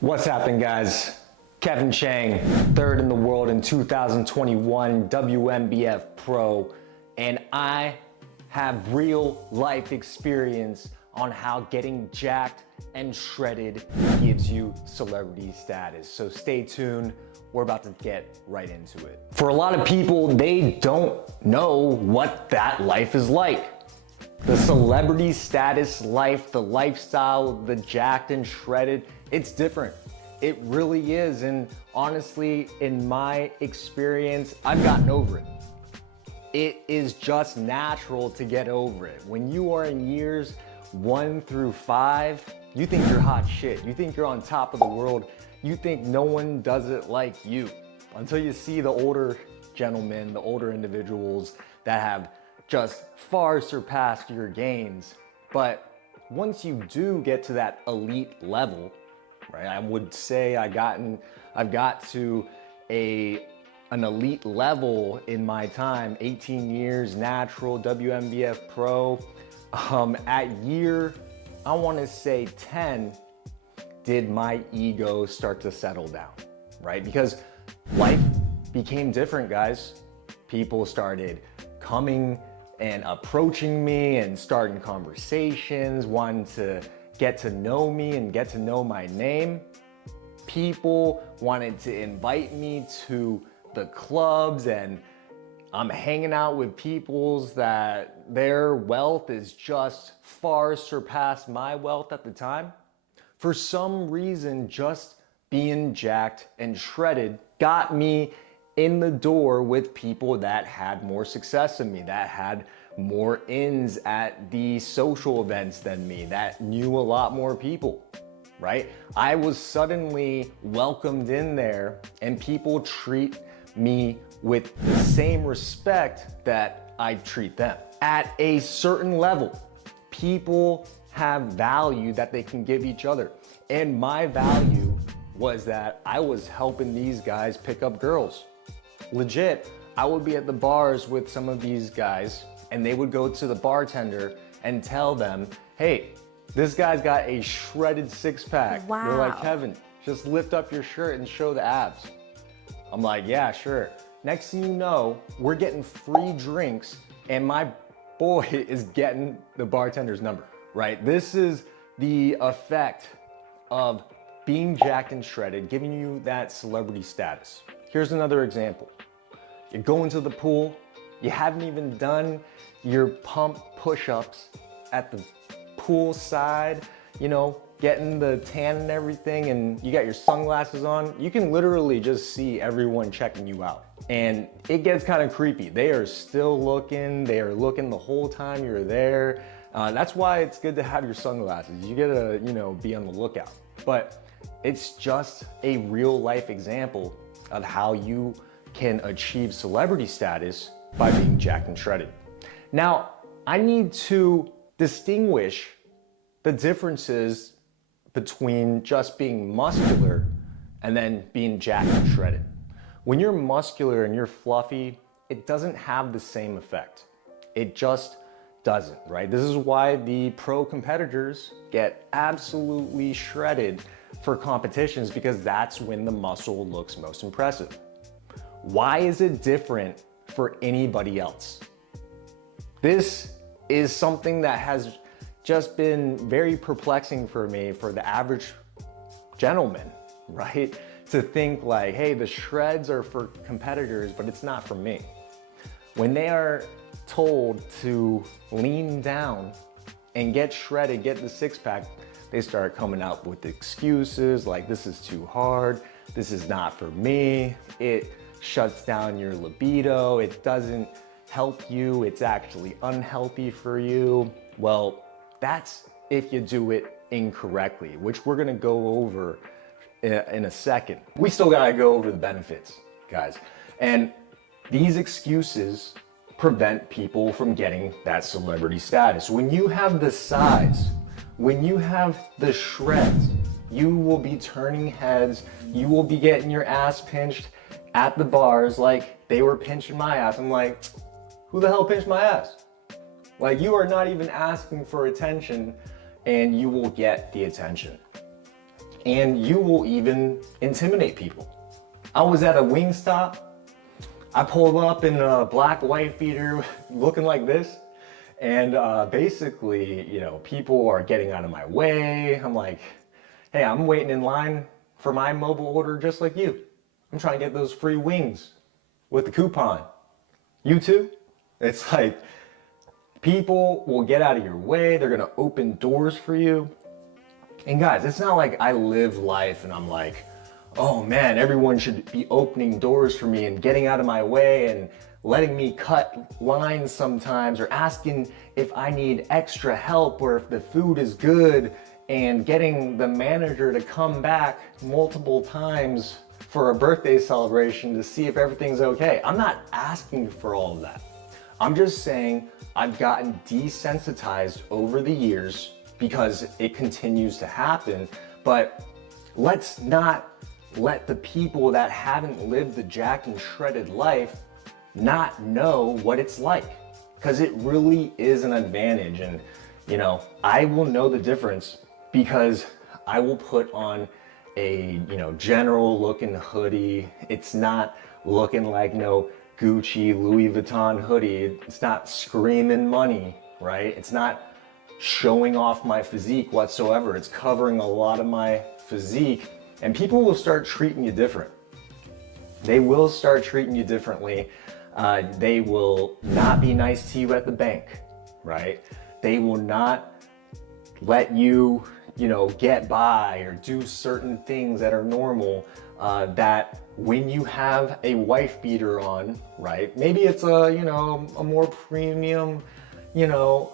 What's happening, guys? Kevin Chang, third in the world in 2021 WNBF Pro, and I have real life experience on how getting jacked and shredded gives you celebrity status. So stay tuned, we're about to get right into it. For a lot of people, they don't know what that life is like. The celebrity status life, the lifestyle, the jacked and shredded, it's different. It really is. And honestly, in my experience, I've gotten over it. It is just natural to get over it. When you are in years 1 through 5, you think you're hot shit. You think you're on top of the world. You think no one does it like you. Until you see the older gentlemen, the older individuals that have just far surpassed your gains. But once you do get to that elite level, right? I would say I've got to an elite level in my time, 18 years, natural, WNBF Pro. At year, I wanna say 10, did my ego start to settle down, right? Because life became different, guys. People started coming and approaching me and starting conversations, wanting to get to know me and get to know my name. People wanted to invite me to the clubs, and I'm hanging out with peoples that their wealth is just far surpassed my wealth at the time. For some reason, just being jacked and shredded got me in the door with people that had more success than me, that had more ins at the social events than me, that knew a lot more people, right? I was suddenly welcomed in there, and people treat me with the same respect that I treat them. At a certain level, people have value that they can give each other. And my value was that I was helping these guys pick up girls. Legit, I would be at the bars with some of these guys, and they would go to the bartender and tell them, hey, this guy's got a shredded six-pack. Wow. They're like, Kevin, just lift up your shirt and show the abs. I'm like, yeah, sure. Next thing you know, we're getting free drinks, and my boy is getting the bartender's number, right? This is the effect of being jacked and shredded, giving you that celebrity status. Here's another example. You go into the pool, you haven't even done your pump push-ups at the pool side, you know, getting the tan and everything, and you got your sunglasses on. You can literally just see everyone checking you out. And it gets kind of creepy. They are still looking, they are looking the whole time you're there. That's why it's good to have your sunglasses. You gotta, you know, be on the lookout. But it's just a real life example of how you can achieve celebrity status by being jacked and shredded. Now, I need to distinguish the differences between just being muscular and then being jacked and shredded. When you're muscular and you're fluffy, it doesn't have the same effect. It just doesn't, right? This is why the pro competitors get absolutely shredded for competitions, because that's when the muscle looks most impressive. Why is it different for anybody else? This is something that has just been very perplexing for me, for the average gentleman, right? To think like, hey, the shreds are for competitors, but it's not for me. When they are told to lean down and get shredded, get the six-pack, they start coming up with excuses like, this is too hard, this is not for me, it shuts down your libido, it doesn't help you, it's actually unhealthy for you. Well, that's if you do it incorrectly, which we're gonna go over in a second. We still gotta go over the benefits, guys. And these excuses prevent people from getting that celebrity status. When you have the size, when you have the shreds, you will be turning heads, you will be getting your ass pinched at the bars like they were pinching my ass. I'm like, who the hell pinched my ass? Like, you are not even asking for attention, and you will get the attention. and you will even intimidate people. I was at a Wingstop. I pulled up in a black wife beater looking like this. And basically, you know, people are getting out of my way. I'm like, hey, I'm waiting in line for my mobile order just like you. I'm trying to get those free wings with the coupon. You too? It's like, people will get out of your way. They're gonna open doors for you. And guys, it's not like I live life and I'm like, oh man, everyone should be opening doors for me and getting out of my way and letting me cut lines sometimes, or asking if I need extra help or if the food is good, and getting the manager to come back multiple times for a birthday celebration to see if everything's okay. I'm not asking for all of that. I'm just saying I've gotten desensitized over the years because it continues to happen, but let's not let the people that haven't lived the jacked and shredded life not know what it's like, because it really is an advantage. And you know, I will know the difference because I will put on a, you know, general looking hoodie. It's not looking like no Gucci, Louis Vuitton hoodie. It's not screaming money, right? It's not showing off my physique whatsoever. It's covering a lot of my physique, and people will start treating you different. They will start treating you differently. They will not be nice to you at the bank, right? They will not let you, you know, get by or do certain things that are normal, that when you have a wife beater on, right? Maybe it's a, you know, a more premium, you know,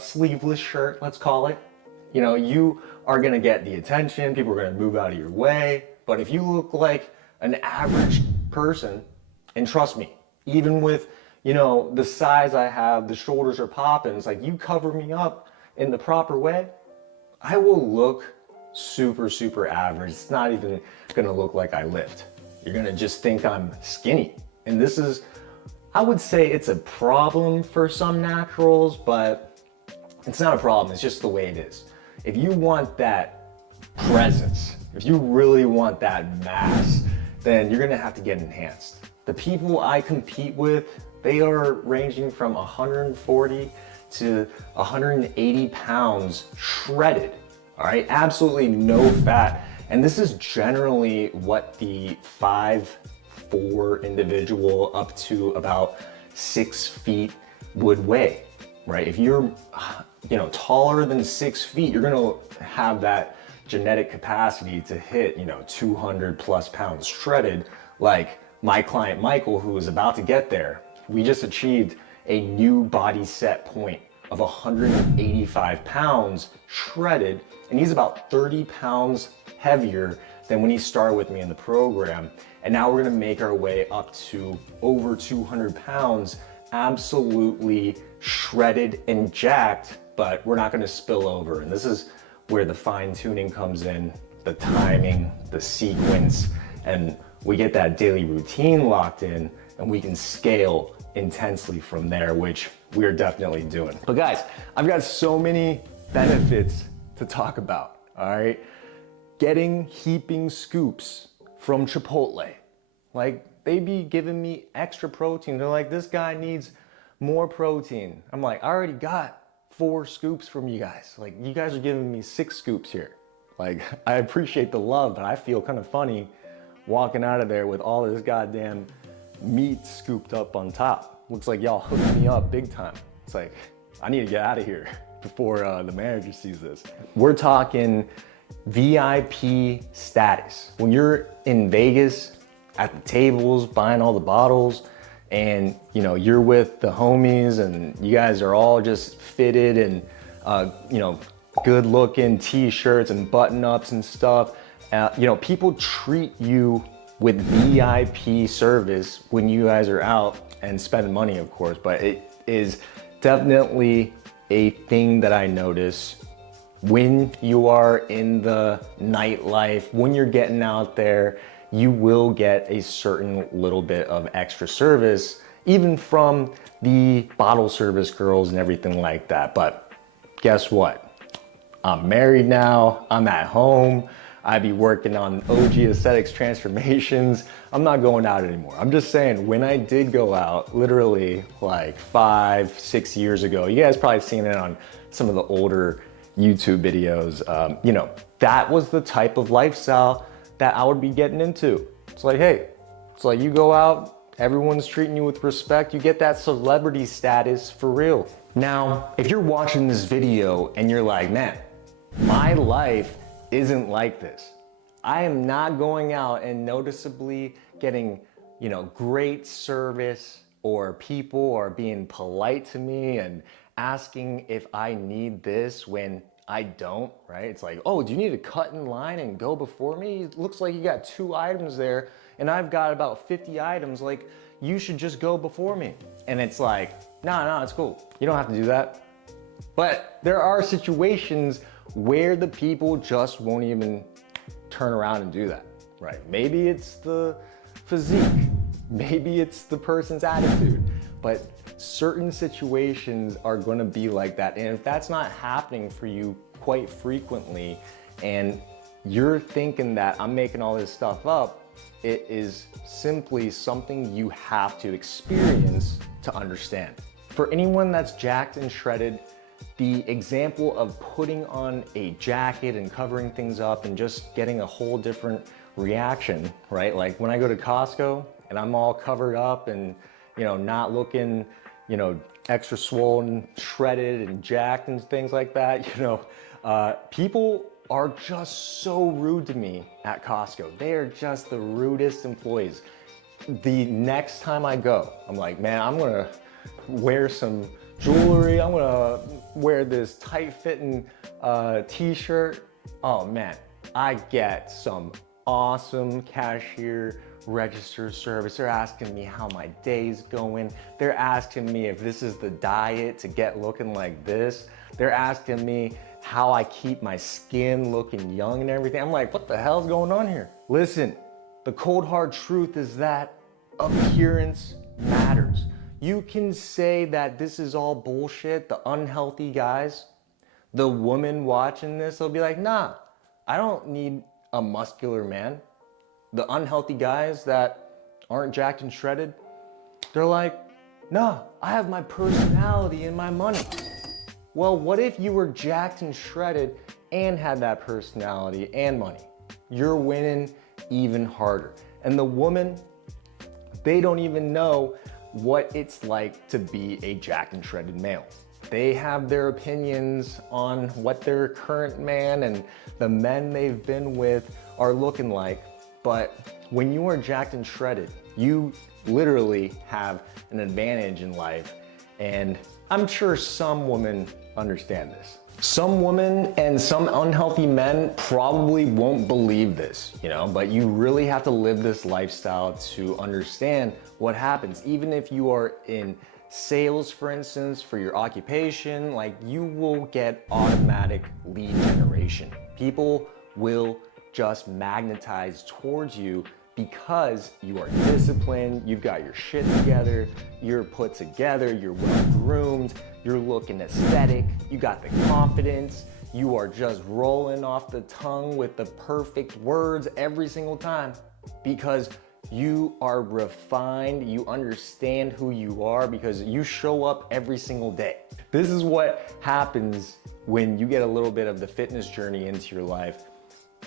sleeveless shirt, let's call it. You know, you are gonna get the attention, people are gonna move out of your way. But if you look like an average person, and trust me, even with, you know, the size I have, the shoulders are popping, it's like you cover me up in the proper way, I will look super, super average. It's not even gonna look like I lift. You're gonna just think I'm skinny. And this is, I would say it's a problem for some naturals, but it's not a problem, it's just the way it is. If you want that presence, if you really want that mass, then you're gonna have to get enhanced. The people I compete with, they are ranging from 140 to 180 pounds shredded, all right? Absolutely no fat. And this is generally what the 5'4" individual up to about 6 feet would weigh, right? If you're, you know, taller than 6 feet, you're gonna have that genetic capacity to hit, you know, 200 plus pounds shredded, like my client Michael, who is about to get there. We just achieved a new body set point of 185 pounds shredded, and he's about 30 pounds heavier than when he started with me in the program. And now we're gonna make our way up to over 200 pounds, absolutely shredded and jacked, but we're not gonna spill over. And this is where the fine tuning comes in, the timing, the sequence, and we get that daily routine locked in, and we can scale intensely from there, which we're definitely doing. But guys, I've got so many benefits to talk about, all right? Getting heaping scoops from Chipotle. Like, they be giving me extra protein. They're like, this guy needs more protein. I'm like, I already got 4 scoops from you guys. Like, you guys are giving me 6 scoops here. Like, I appreciate the love, but I feel kind of funny walking out of there with all this goddamn meat scooped up on top. Looks like y'all hooked me up big time. It's like, I need to get out of here before the manager sees this. We're talking VIP status. When you're in Vegas at the tables buying all the bottles, and you know, you're with the homies and you guys are all just fitted and you know, good looking t-shirts and button ups and stuff. You know, people treat you with VIP service when you guys are out and spending money, of course, but it is definitely a thing that I notice when you are in the nightlife, when you're getting out there, you will get a certain little bit of extra service, even from the bottle service girls and everything like that. But guess what? I'm married now, I'm at home, I'd be working on OG aesthetics transformations. I'm not going out anymore. I'm just saying, when I did go out, literally like 5, 6 years ago, you guys probably seen it on some of the older YouTube videos, you know, that was the type of lifestyle that I would be getting into. It's like, hey, it's like you go out, everyone's treating you with respect, you get that celebrity status for real. Now, if you're watching this video and you're like, man, my life isn't like this. I am not going out and noticeably getting, you know, great service, or people are being polite to me and asking if I need this when I don't, right? It's like, oh, do you need to cut in line and go before me? It looks like you got 2 items there and I've got about 50 items. Like, you should just go before me. And it's like, no, it's cool. You don't have to do that. But there are situations where the people just won't even turn around and do that, right? Maybe it's the physique, maybe it's the person's attitude, but certain situations are gonna be like that. And if that's not happening for you quite frequently, and you're thinking that I'm making all this stuff up, it is simply something you have to experience to understand. For anyone that's jacked and shredded, the example of putting on a jacket and covering things up and just getting a whole different reaction, right? Like when I go to Costco and I'm all covered up and, you know, not looking, you know, extra swollen, shredded and jacked and things like that, you know, people are just so rude to me at Costco. They are just the rudest employees. The next time I go, I'm like, man, I'm gonna wear some jewelry. I'm gonna wear this tight-fitting t-shirt. Oh man, I get some awesome cashier register service. They're asking me how my day's going. They're asking me if this is the diet to get looking like this. They're asking me how I keep my skin looking young and everything. I'm like, what the hell's going on here? Listen, the cold hard truth is that appearance matters. You can say that this is all bullshit, the unhealthy guys. The woman watching this will be like, nah, I don't need a muscular man. The unhealthy guys that aren't jacked and shredded, they're like, nah, I have my personality and my money. Well, what if you were jacked and shredded and had that personality and money? You're winning even harder. And the woman, they don't even know what it's like to be a jacked and shredded male. They have their opinions on what their current man and the men they've been with are looking like. But when you are jacked and shredded, you literally have an advantage in life. And I'm sure some women understand this. Some women and some unhealthy men probably won't believe this, you know, but you really have to live this lifestyle to understand what happens. Even if you are in sales, for instance, for your occupation, like, you will get automatic lead generation. People will just magnetize towards you because you are disciplined, you've got your shit together, you're put together, you're well groomed, you're looking aesthetic, you got the confidence, you are just rolling off the tongue with the perfect words every single time because you are refined, you understand who you are because you show up every single day. This is what happens when you get a little bit of the fitness journey into your life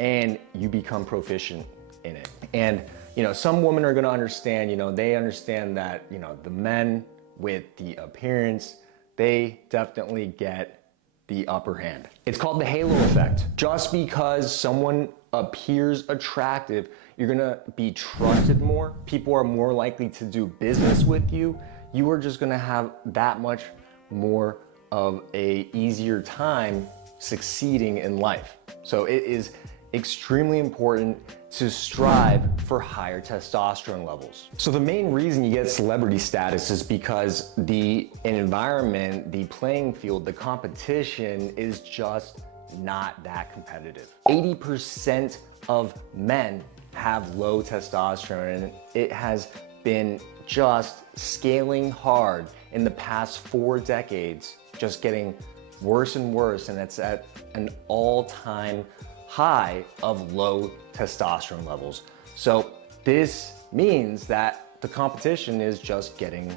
and you become proficient in it. And, you know, some women are gonna understand, you know, they understand that, you know, the men with the appearance, they definitely get the upper hand. It's called the halo effect. Just because someone appears attractive, you're gonna be trusted more. People are more likely to do business with you. You are just gonna have that much more of a easier time succeeding in life. So it is extremely important to strive for higher testosterone levels. So the main reason you get celebrity status is because the environment, the playing field, the competition is just not that competitive. 80% of men have low testosterone, and it has been just scaling hard in the past 4 decades, just getting worse and worse, and it's at an all-time high of low testosterone levels. So this means that the competition is just getting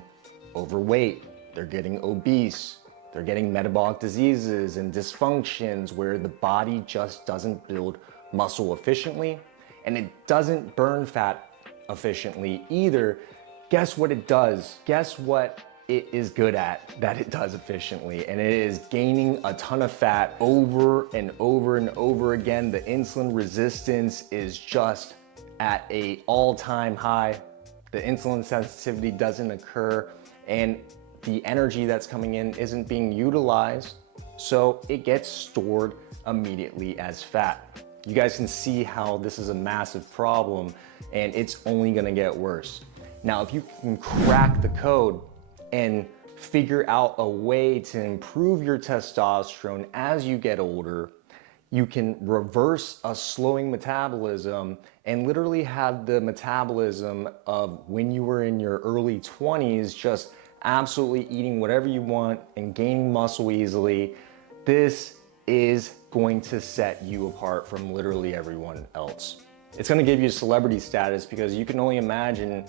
overweight, they're getting obese, they're getting metabolic diseases and dysfunctions where the body just doesn't build muscle efficiently and it doesn't burn fat efficiently either. Guess what it does? Guess what it is good at that it does efficiently? And it is gaining a ton of fat over and over and over again. The insulin resistance is just at an all-time high. The insulin sensitivity doesn't occur and the energy that's coming in isn't being utilized, so it gets stored immediately as fat. You guys can see how this is a massive problem and it's only gonna get worse. Now, if you can crack the code and figure out a way to improve your testosterone as you get older, you can reverse a slowing metabolism and literally have the metabolism of when you were in your early 20s, just absolutely eating whatever you want and gaining muscle easily. This is going to set you apart from literally everyone else. It's gonna give you celebrity status because you can only imagine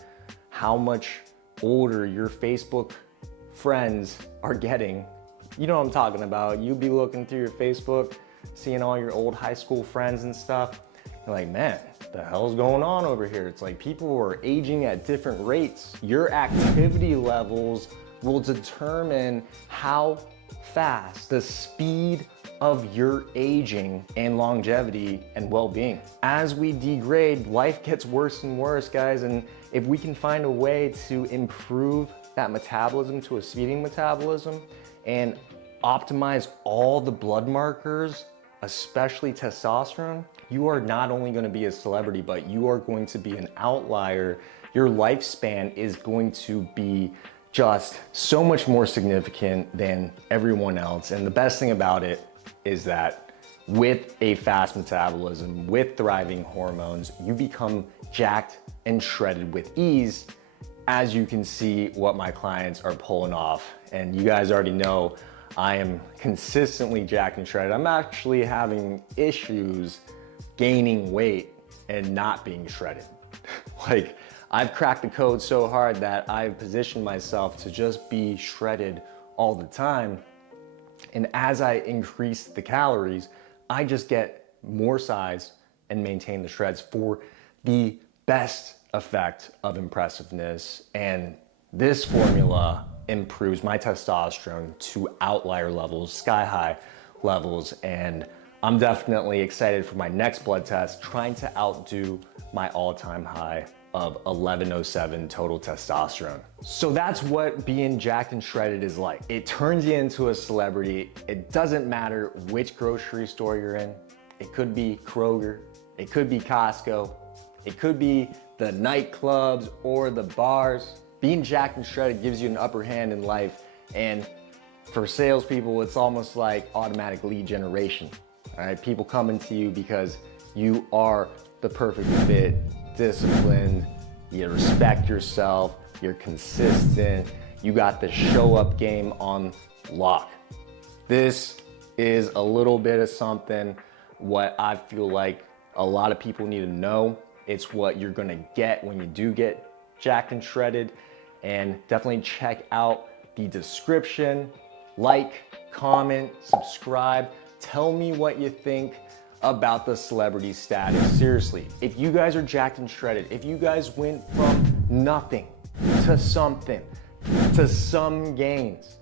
how much older your Facebook friends are getting. You know what I'm talking about. You'll be looking through your Facebook, seeing all your old high school friends and stuff. You're like, man, what the hell's going on over here? It's like people are aging at different rates. Your activity levels will determine how fast, the speed of your aging and longevity and well-being. As we degrade, life gets worse and worse, guys. And if we can find a way to improve that metabolism to a speeding metabolism and optimize all the blood markers, especially testosterone, you are not only going to be a celebrity, but you are going to be an outlier. Your lifespan is going to be just so much more significant than everyone else. And the best thing about it is that with a fast metabolism, with thriving hormones, you become jacked and shredded with ease, as you can see what my clients are pulling off. And you guys already know I am consistently jacked and shredded. I'm actually having issues gaining weight and not being shredded. Like, I've cracked the code so hard that I've positioned myself to just be shredded all the time. And as I increase the calories, I just get more size and maintain the shreds for the best effect of impressiveness. And this formula improves my testosterone to outlier levels, sky high levels. And I'm definitely excited for my next blood test, trying to outdo my all-time high of 1107 total testosterone. So that's what being jacked and shredded is like. It turns you into a celebrity. It doesn't matter which grocery store you're in. It could be Kroger, it could be Costco, it could be the nightclubs or the bars. Being jacked and shredded gives you an upper hand in life. And for salespeople, it's almost like automatic lead generation. All right, people coming to you because you are the perfect fit, disciplined, you respect yourself, you're consistent, you got the show up game on lock. This is a little bit of something what I feel like a lot of people need to know. It's what you're gonna get when you do get jacked and shredded. And definitely check out the description, like, comment, subscribe. Tell me what you think about the celebrity status. Seriously, if you guys are jacked and shredded, if you guys went from nothing to something, to some gains,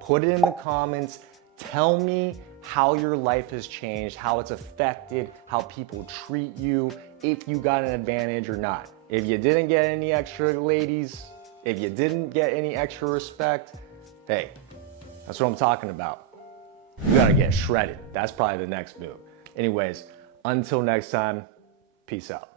put it in the comments. Tell me how your life has changed, how it's affected, how people treat you, if you got an advantage or not. If you didn't get any extra ladies, if you didn't get any extra respect, hey, that's what I'm talking about. You gotta get shredded. That's probably the next move. Anyways, until next time, peace out.